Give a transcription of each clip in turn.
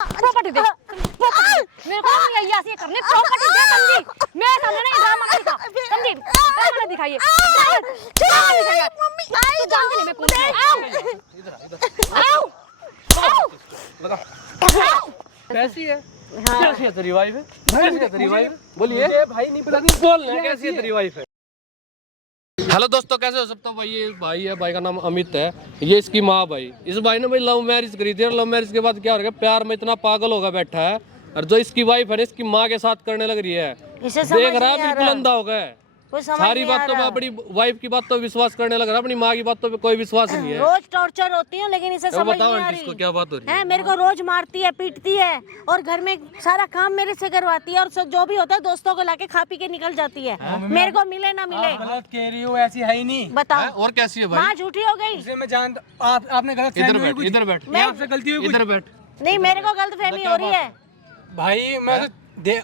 Property दे, मेरे को नहीं आई ऐसे करने, प्रॉपर्टी दे समझी, मैं समझ नहीं ड्रामा नहीं था, समझी, ड्रामा नहीं दिखाइए, मम्मी, तू जानती नहीं मैं कौन हूँ, कैसी है? कैसी है तेरी वाइफ? कैसी है तेरी वाइफ? बोलिए भाई, नहीं पता नहीं बोलना कैसी है तेरी वाइफ? हेलो दोस्तों, कैसे हो सब? तो भाई ये भाई है, भाई का नाम अमित है, ये इसकी माँ भाई। इस भाई ने भाई लव मैरिज करी थी और लव मैरिज के बाद क्या हो गया, प्यार में इतना पागल होगा बैठा है, और जो इसकी वाइफ है ना इसकी माँ के साथ करने लग रही है, देख रहा है बिल्कुल अंधा हो गया। सारी बातों में अपनी वाइफ की बातों पे विश्वास करने लग रहा है, अपनी माँ की बातों पे कोई विश्वास नहीं है। रोज टॉर्चर होती है लेकिन इसे समझ नहीं आ रही। क्या बात हो रही है? मेरे को रोज मारती है, पीटती है और घर में सारा काम मेरे से करवाती है, और जो भी होता है दोस्तों को लाके खा पी के निकल जाती है। मेरे को मिले ना मिले। गलत कह रही हो, ऐसी है ही नहीं। बताओ और कैसी है भाई? माँ झूठी हो गई। इसे मैं जानता, आपने गलत इधर बैठ, इधर बैठ, आपसे गलती हुई, इधर बैठ। नहीं, मेरे को गलत फहमी हो रही है भाई।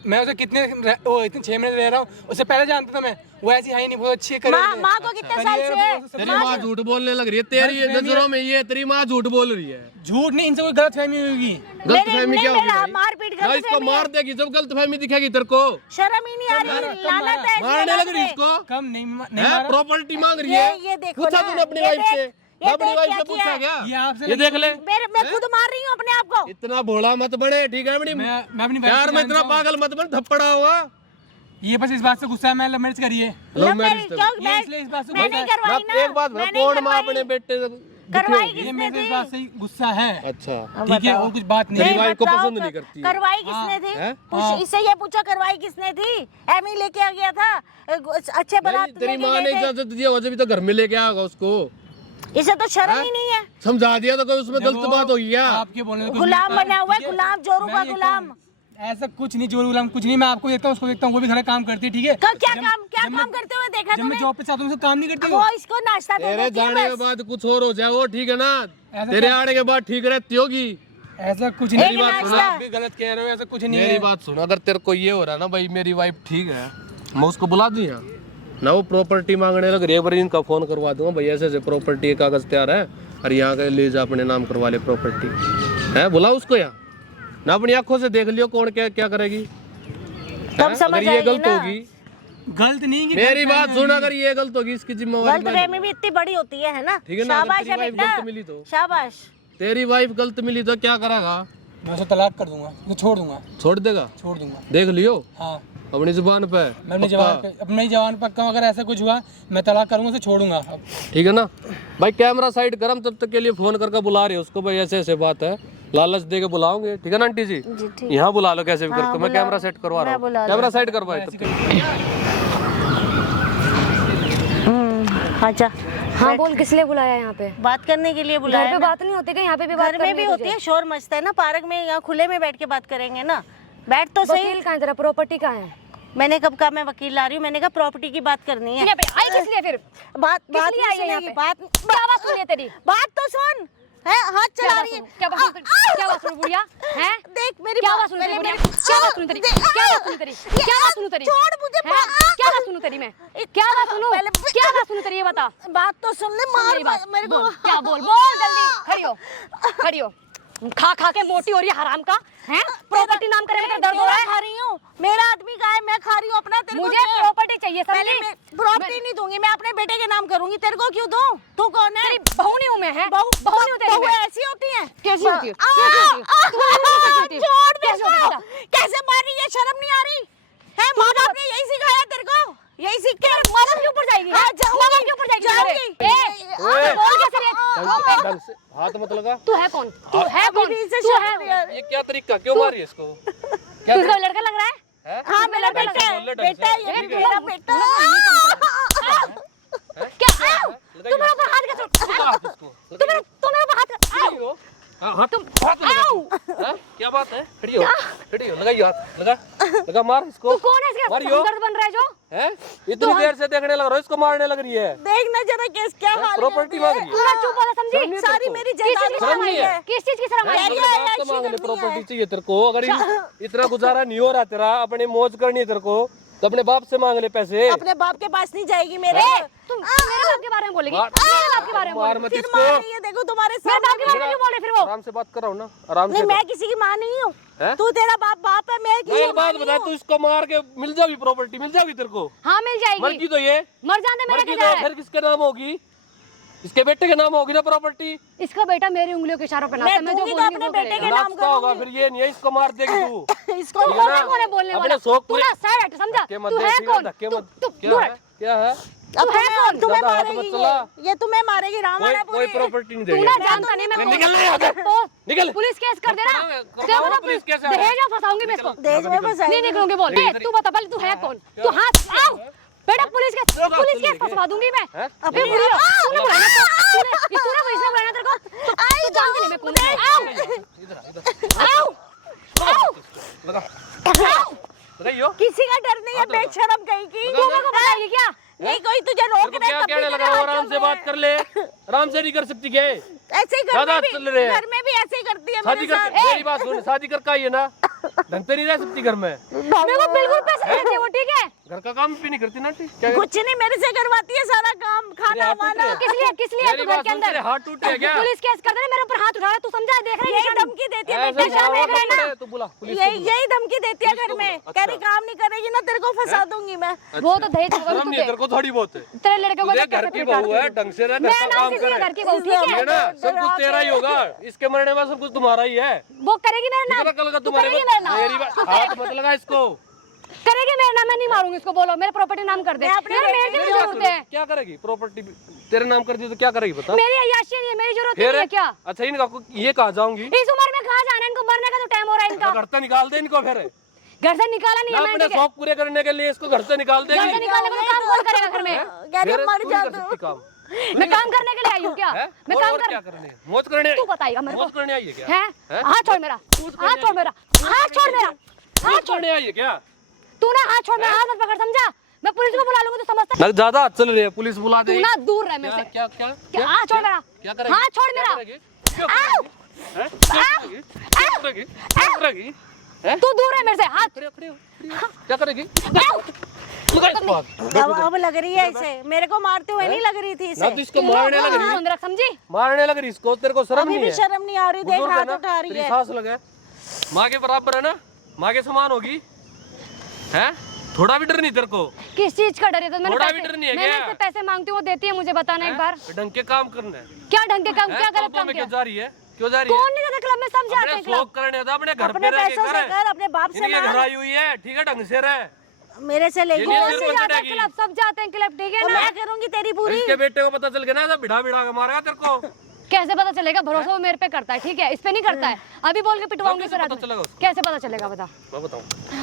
मैं उसे कितने इतने 6 महीने रह रहा हूँ, उससे पहले जानता था मैं, वो ऐसी है ही नहीं, बहुत अच्छी कर माँ को कितने साल से है? तेरी माँ झूठ बोलने लग रही है, तेरी नजरों में ये तेरी माँ झूठ बोल रही है। झूठ नहीं, इनसे कोई गलत फहमी होगी। गलत फहमी क्या होगी? मारपीट ना इसको मार देगी जब गलत फहमी दिखेगी तेरे को। शर्म ही नहीं आ रही, लानत है मारने लग रही है इसको। कम नहीं प्रॉपर्टी मांग रही है। ये देखो पूछा ना, तूने अपनी वाइफ से? अपनी वाइफ से पूछा क्या? ये आपसे ये देख ले, मैं खुद मार रही हूँ अपने आप को। इतना भोला मत बने, ठीक है? अपनी मैं अपनी प्यार में इतना पागल मत बन, थप्पड़ा हुआ। ये बस इस बात से गुस्सा है, मैं लव मैरिज करिए। लव मैरिज इसलिए इस बात से मैं नहीं करवाई ना। एक बात बता, कौन माँ अपने बेटे से करवाई ये किसने मेरे थी? इस बात से गुस्सा है। अच्छा, ठीक है, और कुछ बात नहीं तेरी है। वाइफ को बताओ, पसंद नहीं करती है। करवाई किसने थी? हैं? इससे ये पूछा करवाई किसने थी? एम ही लेके आ गया था, अच्छे बारात तेरी लेके माँ ने गए थे। इजाजत दी होगी तो घर में लेके आएगा उसको। इसे तो शर्म ही नहीं है। समझा दिया तो कोई उसमें गलत बात होगी क्या? आपके बोलने में गुलाम बना हुआ है, गुलाम, जोरू का गुलाम। ऐसा कुछ नहीं, जोरू गुलाम कुछ नहीं। मैं आपको देखता हूँ, उसको देखता हूँ, वो भी घर का काम करती है, ठीक है? क्या काम करते हुए देखा जब मैं तूने? जॉब पे जाता हूँ काम नहीं करती वो हो। इसको नाश्ता दे तेरे देती है जाने के बस। बाद कुछ और हो जाए वो ठीक है ना, तेरे आने के बाद ठीक रहती होगी। ऐसा कुछ नहीं। मेरी बात सुनो। आप भी गलत कह रहे हो, ऐसा कुछ नहीं मेरी है। बात सुन, अगर तेरे को ये हो रहा है ना भाई मेरी वाइफ ठीक है, मैं उसको बुला दूं यहाँ ना, वो प्रॉपर्टी मांगने लग रही है, एक बार इनका फोन करवा दूंगा भैया ऐसे प्रॉपर्टी के कागज तैयार है और यहाँ के ले जा अपने नाम करवा ले प्रॉपर्टी है, बुला उसको यहाँ ना, अपनी आंखों से देख लियो कौन क्या क्या करेगी। तब समझ अगर ये आएगी गलत ना। होगी, गलत नहीं की मेरी बात सुन, अगर ये गलत होगी इसकी जिम्मेवारी गलत फहमी भी इतनी बड़ी होती है ना? ठीक है ना? अगर शाबाश तेरी है वाइफ बेटा, गलत मिली तो, शाबाश। तेरी वाइफ गलत मिली तो क्या करेगा? मैं उसे तलाक कर दूंगा, उसे छोड़ दूंगा, छोड़ देगा? छोड़ दूंगा। देख लियो हाँ, अपनी जुबान पे, मैं अपनी जवान पक्का हूँ, अगर ऐसा कुछ हुआ मैं तलाक करूंगा, उसे छोड़ूंगा। ठीक है ना भाई? कैमरा साइड कर, हम तब तक के लिए फोन करके बुला रहे हो उसको भाई, ऐसे ऐसे बात है, लालच दे के बुलाओगे, ठीक है ना आंटी जी? ठीक। यहाँ बुला लो कैसे भी हाँ, करके, मैं बुला- कैमरा सेट करवा रहा मैं हूँ, बुला कैमरा साइड करवाए तब तक। अच्छा, हाँ बोल, किस लिए बुलाया यहाँ पे? बात करने के लिए घर बुलाया पे ना। बात नहीं होती क्या? यहाँ पे भी बात घर में करनी भी है होती तुझे? है, शोर मचता है ना, पार्क में यहाँ खुले में बैठ के बात करेंगे ना। बैठ तो सही। वकील कहाँ है तेरा? प्रॉपर्टी कहाँ है? मैंने कब कहा मैं वकील ला रही हूँ? मैंने कहा प्रॉपर्टी की बात करनी है। आई किस लिए फिर? बात लिए आई है यहाँ सुनेगी, पे? बात क्या बात सुनी है तेरी? बात तो सुन है, हाथ चला रही है। क्या बात सुनी बुढ़िया? हैं? देख मेरी क्या बात- बात सुनी तेरी मेरे- बुढ़िया? क्या बात सुनी तेरी? क्या बात सुनी तेरी? क्या बात सुनी तेरी? छोड़ मुझे, हैं? क्या बात सुनूं तेरी मैं? क्या बात सुनूं? क्या बात सुनूं तेरी, ये बता। बात तो सुन ले, मेरी मार बात मेरे को। बोल, क्या बोल जल्दी, खड़ी हो, खड़ी हो। खा खा के मोटी हो रही है हराम का, हैं? प्रॉपर्टी नाम करे में दर्द हो रहा है। खा रही हूँ, मेरा आदमी का है, मैं खा रही हूँ अपना। तेरे को मुझे दे। प्रॉपर्टी चाहिए, पहले समझी? मैं प्रॉपर्टी नहीं दूंगी, मैं अपने बेटे के नाम करूंगी। तेरे को क्यों दूं? तू कौन है? तेरी बहू नहीं हूँ मैं, हैं? बहू बहू नहीं हूँ तेरी बहू मैं। ऐसी होती है? कैसी होती है? आ, कैसी होती है? तू कैसी होती है? छोड़ मेरे कैसी होती है? को। कैसे मार रही है? शर्म नहीं आ रही है? माँ बाप ने यही सिखाया तेरे को? यही सीख के मलम के ऊपर जाएगी? हाँ, जाऊंगी। मलम के ऊपर जाएगी? जाऊंगी। ए, बोल कैसे रही है? ढंग से हाथ मत लगा। तू है कौन? तू है कौन? अभी से तू शर्म है नहीं आ रही। ये क्या तरीका, क्यों मारी है इसको? तू इसका लड़का लग रहा है? हाँ, मेरा बेटा है, बेटा है, ये मेरा बेटा। क्या? तू मेरे ऊपर हाथ कैसे? तू मेरे ऊपर हाथ कैसे? क्या बात है? खड़ी हो, खड़ी हो, लगाइए हाथ, लगा मार इसको। तू कौन है? इसका मारियो। दर्द बन रहा है जो? हैं? इतनी देर से देखने लग रहा हो, इसको मारने लग रही है। देखना जरा केस क्या हाल प्रॉपर्टी मांग रही है। पूरा चुप हो जा, समझी? सारी मेरी किस चीज की जायदाद शर्म नहीं आई है? है? किस चीज की शर्म आई है? मेरी अपने है, बाप को ऐसी मांग ले, करनी है। प्रॉपर्टी चाहिए तेरे को। अगर इतना गुजारा नहीं हो रहा तेरा, अपनी मौज करनी है तेरे को, तो अपने बाप से मांग ले पैसे। अपने बाप के पास नहीं जाएगी मेरे। तुम मेरे बाप के बारे में बोलेगी, मेरे बाप के बारे में मार बोलेगी। मत फिर इसको। मार रही है, देखो तुम्हारे मेरे बाप के सामने। बारे में क्यों बोल रहे फिर वो? आराम से बात कर रहा हूँ ना, आराम नहीं से। मैं किसी की माँ नहीं हूँ, हैं? तू तेरा बाप है, मैं किसी की एक माँ बात नहीं बता, हूँ। तू इसको मार के मिल जाएगी प्रॉपर्टी, मिल जाएगी तेरे को। हाँ मिल मर जाएगी। की तो ये मर जाने मर मेरे की क्या तो है? फिर किसके नाम होगी? इसके बेटे के नाम होगी ना प्रॉपर्टी। इसका बेटा मेरी उंगलियों के इशारों पे नाचता है, मैं जो दूंगी तो बोलूंगी अपने वो बेटे करेगा। के नाम नाचता होगा फिर ये नहीं है, इसको मार देगी तू। इसको तू ठीक है कौन है ना? कौन है बोलने अपने वाला? शौक तू पूरे- ना साइड हट, समझा? धक्के मत तू दे, है ठीक है? कौन? धक्के तू मत। तू क्या दूर है? हट। क्या है? अब तू है कौन? तुम्हें ज्यादा हाथ मारेगी मत चला। ये तुम्हें मारेगी रामायण कोई प्रॉपर्टी नहीं तू देगी। ना जानता नहीं मैं कौन निकल ले यहाँ से। तो निकल। पुलिस केस कर देना। कब क्या बोला? पुलिस केस है? दहेज में फंसाऊंगी मैं इसको। दहेज में फंसाएगी। नहीं निकलूंगी बोल। नहीं, तू बता पहले, तू है कौन? तू हाथ आओ बेटा, पुलिस केस फंसवा दूंगी मैं। हैं? अबे बुढ़िया, तूने बुलाया ना, तूने पुलिस ने बुलाया ना तेरे को? तू जानती नहीं मैं कौन हूँ? आओ आओ आओ। बताइयो। किसी का डर नहीं है, बेशरम कहीं की। तू मेरे को बताएगी क्या? नहीं कोई तुझे रोक तेरे को रहा क्या है, तब कहने भी लगा? तेरे हाथ आराम चल से रहे बात हैं। कर ले। आराम से नहीं कर सकती क्या? ऐसे ही ज्यादा चल रहे हैं। घर में भी ऐसे ही करती है शादी मेरे कर, साथ। मेरी बात सुन, शादी कर का ही है ना, ढंग से नहीं रह सकती घर में। मेरे को बिल्कुल पैसे नहीं देती वो, ठीक है? घर का काम भी नहीं करती ना, ठीक क्या? कुछ नहीं, मेरे से करवाती है सारा काम, खाना हाथ टूट वाना। रहे किस लिए मेरी तू घर बात के सुन, तेरे अंदर? हाथ टूटे हैं क्या? पुलिस केस कर दे, मेरे ऊपर हाथ उठा रहा है, तू समझा? देख रही यही है धमकी देती है, ऐसे बेटे मारवा देख रहे हैं ना। तू बुला पुलिस यही धमकी देती है घर में, अच्छा। कह रही काम नहीं करेगी ना तेरे को फंसा दूंगी मैं। वो तो दहेज होगा शर्म नहीं है तेरे को थोड़ी बहुत है? तेरे लड़के को तू देख, घर की बहू है, ढंग से रह, घर मैं का नाम काम किसी करे। घर की बहू, ठीक ठीक है है? ना, सब कुछ तेरा ही होगा। इसके मरने में सब कुछ तुम्हारा ही है। वो करेगी मेरा ठीक है ना? नाम, कल का तू तुम्हारे करेगी में मेरा नाम, मेरी बात हाथ मत लगा इसको। करेगी मेरा नाम, मैं नहीं मारूंगी इसको। बोलो मेरे प्रॉपर्टी नाम कर दे। मैं अपने यार मेरी मेरी भी बात जरूरत सुन, है, क्या करेगी? प्रॉपर्टी तेरे नाम कर दी तो क्या करेगी बता? मेरी अय्याशी नहीं है, मेरी जरूरत फिर नहीं है क्या? अच्छा इनका ये कहाँ जाऊंगी? इस उम्र में कहाँ जाना है इनको? मरने का तो टाइम हो रहा है इनका। घर से निकाल दे इनको फिर। घर से निकाला नहीं ना है मैंने, अपने ठीक है? शौक पूरे करने के लिए इसको घर से निकाल घर से देगी। निकालने का तो काम कौन करेगा घर में? कह रही फिर है, मर तू जा नहीं कर तू। सकती काम। मैं काम करने के लिए आई हूँ क्या? हैं? मैं और काम क्या कर, करने? मौज करने? तू बताएगा मेरे मौज को करने आई है क्या? है? हैं? हाथ छोड़ मेरा, हाथ छोड़ मेरा, हाथ छोड़ मेरा, हाथ मौज छोड़। करने आई है क्या? तू ना हाथ छोड़ मेरा, हाथ मत पकड़, समझा? मैं पुलिस को बुला लूंगी, तो समझता? ज्यादा हाथ चल रही है, पुलिस बुला तू दे। ना दूर रह मेरे क्या से। क्या क्या क्या? हाथ छोड़ मेरा, क्या करेगी? हाथ छोड़ क्या मेरा। करेगी? क्या करेगी? हैं? क्या करेगी? क्या करेगी? क्या करेगी? हैं? तू दूर है मेरे से, हाथ। खड़े हो, खड़े हो, खड़े हो। क्या करेगी? आओ। लगा इस बात। अब लग रही है इसे, मेरे को मारते हुए नहीं लग रही थी ना इसे। तो इसको मारने लग रही है, सुन रख, समझी? मारने लग रही इसको, तेरे को शर्म अभी नहीं भी है? शर्म नहीं आ रही, देख बुजुर्ग है हाथ ना, उठा रही तेरी है। सांस लगे, माँ के बराबर है ना, माँ के समान होगी। हैं? थोड़ा भी डर नहीं तेरे को? किस चीज का डर है? तो मैंने थोड़ा भी पैसे, डर नहीं है मैंने क्या? इससे पैसे मांगती हूँ, वो देती है मुझे, बताना एक बार। ढंग के काम करना है। क्या ढंग के काम, हैं? क्या गलत क्लबों काम में किया? क्यों जा रही है? क्यों जा रही है? कौन नहीं जाता क्लब में? सब जाते अपने हैं क्लब। शौक करने था, अपने घर अपने पे रह के पैसों से कर। कर, अपने बाप से इनके घर मांग। आई हुई है, ठीक है, ढंग से रह। मेरे से लेगी। ये नहीं कौन सिर से पर जाते हैं चढ़ेगी। क्लब? सब जाते हैं क्लब, ठीक है तो ना? मैं करूंगी तेरी पूरी। इसके बेटे को पता चल गया ना, सब भिड़ा भिड़ा के मारेगा तेरे को। कैसे पता चलेगा? भरोसा वो मेरे पे करता है, ठीक है? इस पे नहीं करता है। अभी बोल के पिटवाऊंगी कैसे फिर पता रात चलेगा में। उसको? कैसे पता चलेगा बता? मैं बताऊं।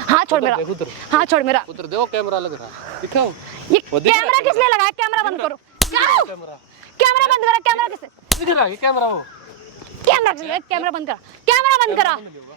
हाथ छोड़ मेरा, देख उधर, हाथ छोड़ मेरा। उधर देखो कैमरा लग रहा है, दिखाओ। ये वो दिख रहा कैमरा किस लिए लगाया? कैमरा बंद करो। क्या? कैमरा कैमरा बंद करा, कैमरा किसने? दिख रहा है कैमरा? वो कैमरा किसने? कैमरा बंद करा, कैमरा बंद करा।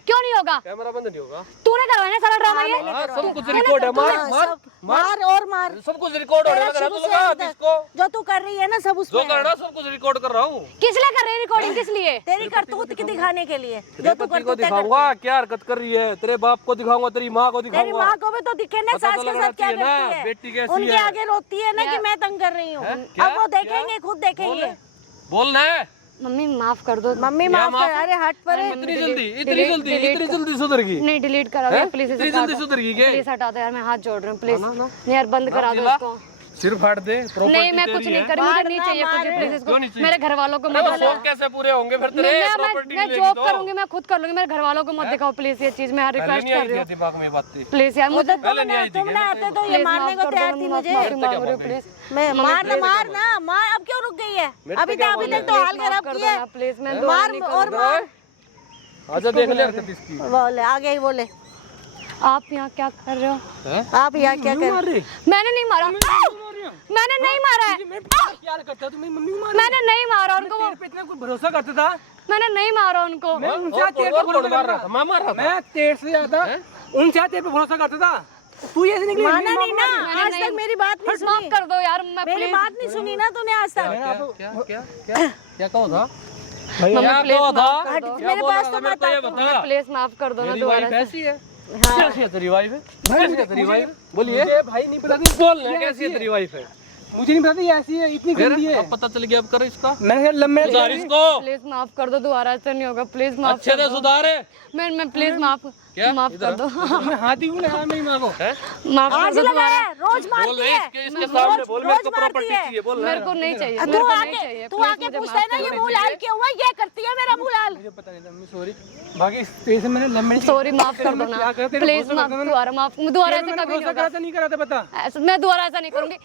क्यों नहीं होगा? कैमरा बंद नहीं होगा। तूने करवाया ना सारा ड्रामा ये? हाँ, सब कुछ रिकॉर्ड है। मार मार मार और मार। सब कुछ रिकॉर्ड हो रहा है। तेरा तो शुरू से लगा अभी तक इसको जो तू कर रही है ना, सब जो उसमें करना सब कुछ रिकॉर्ड कर रहा हूँ। किस लिए कर रही है रिकॉर्डिंग? किस लिए? तेरी करतूत की दिखाने के लिए, जो तेरे तू पति को करतूतें दिखाऊंगा क्या हरकत कर रही है, तेरे बाप को दिखाऊंगा, तेरी माँ को तेरी दिखाऊंगा। माँ को भी तो दिखे ना, पता सास तो के लगना साथ क्या चाहिए ना, करती है। बेटी कैसी उनके है। आगे रोती है ना कि मैं तंग कर रही हूँ। क्या? अब वो देखेंगे, खुद देखेंगे। बोलना है। मम्मी माफ कर दो। मम्मी माफ कर। अरे हट पर है। इतनी जल्दी सुधरगी? नहीं डिलीट करा दो प्लीज। इतनी जल्दी सुधरगी क्या? प्लीज हटा दो यार, मैं हाथ जोड़ रही हूँ प्लीज। नहीं यार बंद करा दो दिला। इसको। सिर फाड़ दे। नहीं मैं कुछ नहीं करी, मुझे नहीं चाहिए कुछ प्लीज इसको। क्यों नहीं चाहिए? मेरे घर वालों को मत अरे वो दिखाओ। शौक कैसे पूरे होंगे फिर तेरे? प्रॉपर्टी मैं जॉब करूंगी, मैं खुद कर लूंगी। मेरे घर वालों को मत दिखाओ प्लीज ये चीज, मैं रिक्वेस्ट कर रही हूँ दिमाग में बात थी। प्लीज यार। मुझे पहले नहीं आई थी तुम ना आते तो ये मारने को तैयार थी मुझे। प्लीज मैं मार ना मार। अब क्यों रुक गई है? अभी तक तो हाल खराब किया है। प्लीज। मैं मार और मार। आजा देख ले हरकत इसकी। बोले आगे ही बोले। आप यहाँ क्या कर रहे हो? आप यहाँ क्या कर रहे? मैंने नहीं मारा, मैंने नहीं मारा है, प्यार करता तुम्हें मम्मी को मार। मैंने नहीं मारा उनको। तेरे पे इतना कुछ भरोसा करता था। मैंने नहीं मारा उनको। मैं उनसे तेरे पे भरोसा मार रहा करता था, मैं मार रहा था। था। मैं तेरे से ज्यादा उनसे तेरे पे भरोसा करता था। तू ऐसे निकली। माना नहीं ना, मैंने आज नहीं- तक मेरी बात नहीं माफ सुनी। कर दो यार, मैं मेरी प्लीज। बात नहीं सुनी ना तूने आज तक। क्या क्या क्या क्या कहो था? मम्मी क्या प्लीज कहो था? माफ कर दो। क्या मेरे बोला पास था? तो मेरे को ये मत बता। प्लीज माफ कर दो ना मेरी दोबारा वाइफ से। ऐसी है? कैसी है तेरी वाइफ है? कैसी है तेरी वाइफ है? बोलिए मुझे भाई नहीं पता थी, बोल ना कैसी है तेरी वाइफ है? मुझे नहीं पता थी ऐसी है, इतनी फिर गंदी है। अब पता चल गया, अब कर इसका मैंने कहा लंबे सुधार इसको, प्लीज माफ कर दो, दोबारा ऐसा नहीं होगा, प्लीज माफ अच्छे से सुधार है। मैं प्लीज माफ क्या? माफ इधर कर दो। मैं हाथ ही क्यों लगाया मेरी माँ को? माफ कर आज दो लगाया दोबारा। है, रोज बोल मारती रहे है। इसके सामने बोल, मेरे को रोज मारती प्रॉपर्टी है। चाहिए, बोल मेरे को नहीं चाहिए, तू मेरे को नहीं आके चाहिए, तू please आके मुझे पूछता है ना माफ ये कर मुंह लाल क्यों हुआ, ये करती है मेरा मुंह लाल। मुझे पता नहीं था, मैं सॉरी। बाकी इस पैसे मैंने लंबे सॉरी, माफ कर दो ना प्लीज, माफ दोबारा माफ, दोबारा ऐसा कभी नहीं होगा, नहीं करा था पता। मैं दोबारा ऐसा नहीं करूंगी,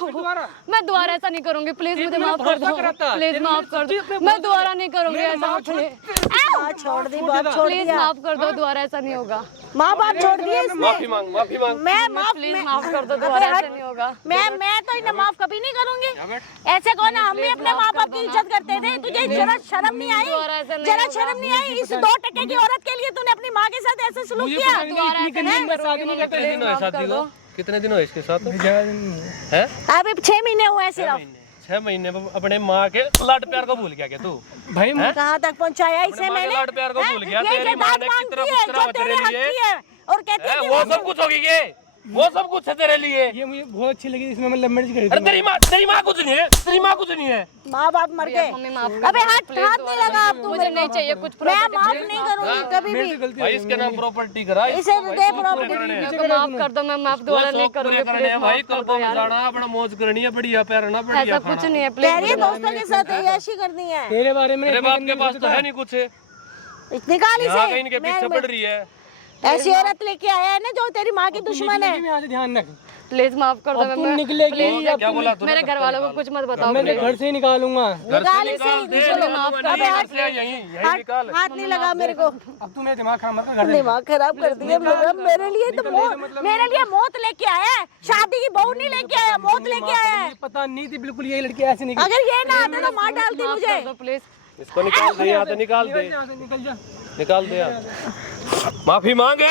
दोबारा मैं दोबारा ऐसा नहीं करूंगी, प्लीज मुझे माफ कर दो, कराता। प्लीज माफ कर दो, मैं दोबारा नहीं करूंगी ऐसा, माँ छोड़ दी, बाप छोड़ प्लीज दिया। माफ कर दो, दोबारा ऐसा नहीं होगा, माँ बाप छोड़ दिए इसने। माफी मांग, माफी मांग। मैं माफ प्लीज माफ कर दो, दोबारा ऐसा नहीं होगा। मैं तो इन्हें माफ कभी नहीं करूंगी। ऐसे कौन है, हम भी अपने माँ बाप की इज्जत करते थे, तुझे जरा शर्म नहीं आई, दोबारा ऐसा नहीं जरा होगा। शर्म नहीं आई। इस 2 टके की औरत के लिए तूने अपनी माँ के साथ ऐसे सलूक किया। दोबारा ऐसा नहीं करूंगी, मुझे कितने प्लीज दिन हुए माफ शादी कर को? दो। कितने दिन हुए इसके साथ है? अभी 6 महीने हुए हैं सिर्फ। 6 महीने में अपने माँ के लाड प्यार को भूल गया क्या तू? भाई कहाँ तक पहुँचाया इसे अपने माँ के मैंने? लाड प्यार को भूल गया, ये तेरी माँ ने कितना कुछ करा जो तेरे तेरे हक लिए। की है और कहती है है, कि वो सब कुछ होगी ये, वो सब कुछ है तेरे लिए। ये मुझे बहुत अच्छी लगी, इसमें मैं लंबे करी अरे तेरी माँ कुछ नहीं है, तेरी माँ कुछ नहीं है। माँ बाप मर गए। मम्मी माफ कर अबे दो, हाथ please, हाथ नहीं लगा अब तू मुझे मेरे नहीं को। चाहिए कुछ मैं प्रॉपर्टी, माफ नहीं करूंगी कभी भी। भाई इसके नाम प्रॉपर्टी करा, इसे दे प्रॉपर्टी। मेरे को माफ कर दो, मैं माफ दोबारा नहीं करूंगी, करने प्लीज हैं भाई, माफ कर कल दो को यार, जाना, अपना मौज करनी है, बढ़िया पैरना, ऐसा बढ़िया कुछ खाना। नहीं है, कह प्लीज रही है दोस्तों के साथ ऐसी करनी है। तेरे बारे में तेरे बाप के पास तो है नहीं कुछ, निकाल यहाँ इसे। कहीं इनके पीछे पड़ रही है। ऐसी औरत लेके आया है ना जो तेरी माँ की दुश्मन है। यहाँ से ध्यान रख। प्लीज माफ कर दो, अब तू निकलेगी, अब क्या बोला तूने? मेरे घर वालों को कुछ मत बताओ, मैं घर से ही निकालूंगा। निकाल इसे। माफ कर यही निकाल। हाथ नहीं लगा मेरे को। अब तू मेरा दिमाग खराब मत कर, घर से दिमाग खराब कर दिया मेरा। मेरे लिए तो मेरे लिए मौत लेके आया है। शादी की बहू नहीं लेके आया, मौत लेके आया है। मुझे पता नहीं थी बिल्कुल ये लड़की ऐसी निकली। अगर ये ना आते तो मार डालती मुझे। प्लीज इसको निकाल दे, यहाँ से निकाल दे, यहाँ से निकल जा। निकाल दे यहाँ से। माफी मांगे।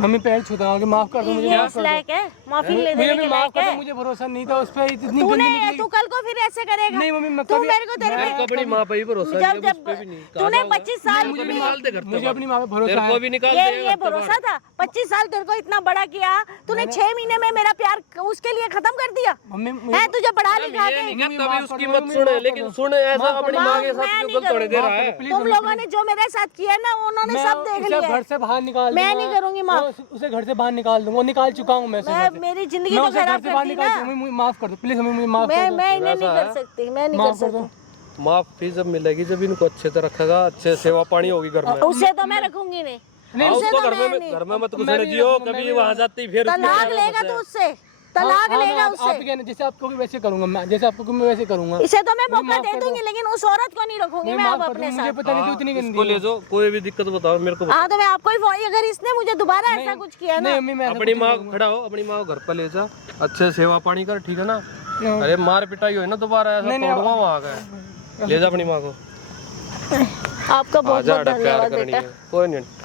मम्मी पैर छूता हूँ कि माफ कर दो मुझे, ये माफ इस कर लायक है, माफी ले दो। मुझे देने भी के माफ लायक कर दो, है। मुझे भरोसा नहीं था उस पर, इतनी गंदी तूने निकली। तू कल को फिर ऐसे करेगा। नहीं मम्मी, मैं तू कभी- मेरे को तेरे मेरे को अपनी माँ पे ही भरोसा है, जब जब उस पे भी नहीं। तूने 25 साल मुझे निकाल दे घर से मुझे अपनी माँ पे भरोसा तेरे है। को भी निकाल ये दे। भरोसा था। 25 साल तेरे को इतना बड़ा किया तूने, 6 महीने में मेरा प्यार उसके लिए खत्म कर दिया मम्मी है। तुझे पढ़ा लिखा ये के नहीं कहता कभी उसकी मत सुने, लेकिन सुने ऐसा अपनी माँ के साथ क्यों गलत होने दे रहा है? तुम लोगों ने जो मेरे साथ किया ना उन्होंने सब देख लिया घर है। से बाहर निकाल मैं दूंगा। नहीं करूंगी माफ। उसे घर से बाहर निकाल दूंगा, निकाल चुका हूँ मैं उसे मैं घर से। मेरी जिंदगी मैं तो उसे घर खराब से बाहर कर दी निकाल ना। दूंगा, मुझे माफ कर दो प्लीज, हमें माफ कर दो। मैं नहीं कर सकती, मैं नहीं कर माफ कर दो। सकती। माफी जब मिलेगी जब इनको अच्छे से रखेगा, अच्छे सेवा पानी होगी घर में। उसे तो मैं रखूंगी नहीं। हाँ, उसे उसको तो घर मैं में नहीं। घर में मत घुसने दियो, कभी वहां जाती फिर उसमें तलाक क्या लेगा बसे। तो उससे तलाक लेगा आप उससे। कहना जैसे आपको भी वैसे करूंगा मैं, जैसे आपको मैं वैसे करूंगा। इसे तो मैं मौका दे दूंगी, लेकिन उस औरत को नहीं रखूंगी मैं अब अपने मुझे साथ। पता नहीं थी उतनी इसको गंदी ले जाओ, कोई भी दिक्कत बताओ मेरे को बताओ। हाँ तो मैं आपको ही अगर इसने मुझे दोबारा ऐसा कुछ किया ना। नहीं मम्मी मैं अपनी माँ को खड़ा हो, अपनी माँ को घर पर ले जा, अच्छे सेवा पानी कर, ठीक है ना? अरे मार पिटाई हो ना दोबारा ऐसा तोड़वा वहाँ का, ले जा अपनी माँ को। आपका बहुत आजा बहुत प्यार धन्यवाद करनी बेटा। है, कोई नहीं।